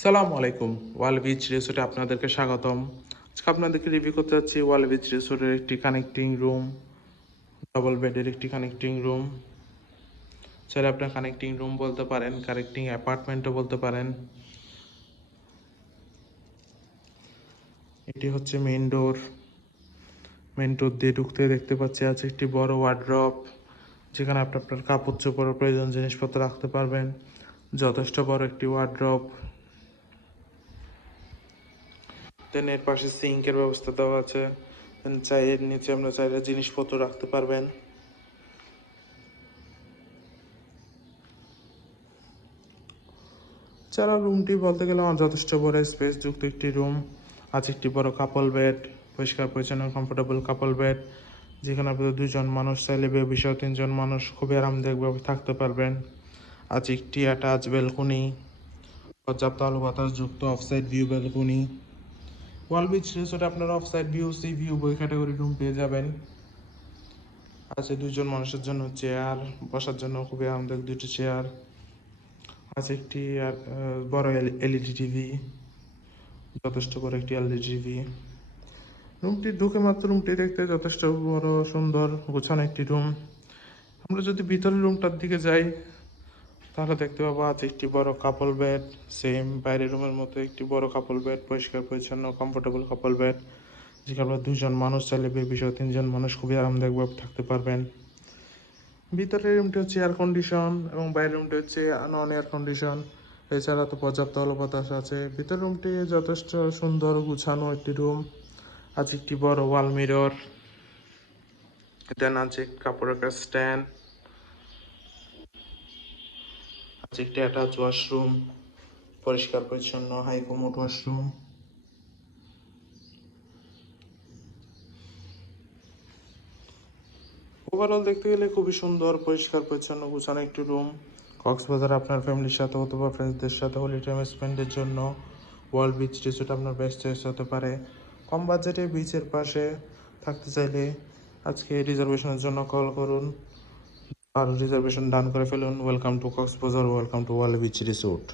সালামু আলাইকুম। ওয়াল বিচ রিসোর্টে আপনাদেরকে স্বাগতম। আজকে আপনাদেরকে রিভিউ করতে যাচ্ছি ওয়াল বিচ রিসোর্টের একটি কানেক্টিং রুম, ডবল বেডের একটি কানেক্টিং রুম। চাইলে আপনার কানেক্টিং রুম বলতে পারেন, কানেক্টিং অ্যাপার্টমেন্টও বলতে পারেন। এটি হচ্ছে মেইন ডোর। মেইন ডোর দিয়ে ঢুকতে দেখতে পাচ্ছি আছে একটি বড় ওয়ার্ড্রপ, যেখানে আপনি আপনার কাপড় চোপড় প্রয়োজন জিনিসপত্র রাখতে পারবেন। যথেষ্ট বড় একটি ওয়ার্ড্রপ। দেন এর পাশে সিঙ্কের ব্যবস্থা দেওয়া আছে। এর নিচে আমরা চাইলে জিনিসপত্র রাখতে পারবেন। যারা রুমটি বলতে গেলে আমার যথেষ্ট বড় স্পেস যুক্ত একটি রুম। আছে একটি বড় কাপল বেড, পরিষ্কার পরিচ্ছন্ন কমফোর্টেবল কাপল বেড, যেখানে আপনাদের দুজন মানুষ চাইলে বেবি সহ তিনজন মানুষ খুবই আরামদায়কভাবে থাকতে পারবেন। আছে একটি অ্যাটাচ ব্যালকনি, পর্যাপ্ত আলো বাতাস যুক্ত অফসাইড ভিউ ব্যালকনি। ওয়াল বিচ রিসোর্টে আপনারা অফসাইড ভিউ, সি ভিউ বই ক্যাটাগরি রুম পেয়ে যাবেন। আছে দুজন মানুষের জন্য চেয়ার, বসার জন্য খুবই আরামদায়ক দুটি চেয়ার। আছে একটি বড় এলইডি টিভি, যথেষ্ট বড় একটি এলইডি টিভি। রুমটি ঢুকে মাত্র রুমটি দেখতে যথেষ্ট বড়, সুন্দর, গোছানো একটি রুম। আমরা যদি ভিতরের রুমটার দিকে যাই, তাহলে দেখতে পাবো আছে একটি বড় কাপল বেড। সেম বাইরের রুমের মতো একটি বড় কাপল বেড, পরিষ্কার পরিচ্ছন্ন কমফোর্টেবল কাপল বেড, যেখানে আমরা দুজন মানুষ চাইলে বেবি সহ তিনজন মানুষ খুবই আরামদায়কভাবে থাকতে পারবেন। ভিতরের রুমটি হচ্ছে এয়ার কন্ডিশন এবং বাইরের রুমটি হচ্ছে নন এয়ার কন্ডিশন। এছাড়া তো পর্যাপ্ত আলো বাতাস আছে। ভিতরের রুমটি যথেষ্ট সুন্দর গুছানো একটি রুম। আছে একটি বড় ওয়াল মিরর, দেন আছে কাপড়ের স্ট্যান্ড, আছে একটি অ্যাটাচ ওয়াশরুম, পরিষ্কার পরিচ্ছন্ন হাই কমোড ওয়াশরুম। ওভারঅল দেখতে গেলে খুবই সুন্দর, পরিষ্কার পরিচ্ছন্ন গুছানো একটি রুম। কক্সবাজার আপনার ফ্যামিলির সাথে অথবা ফ্রেন্ডসদের সাথে হোলি টাইম স্পেন্ডের জন্য ওয়ার্ল্ড বিচ রিসোর্ট আপনার বেস্ট চয়েস হতে পারে। কম বাজেটে বিচের পাশে থাকতে চাইলে আজকে রিজার্ভেশনের জন্য কল করুন আর রিজার্ভেশন ডান করে ফেলুন। Welcome to Cox's Bazar, welcome to world beach resort.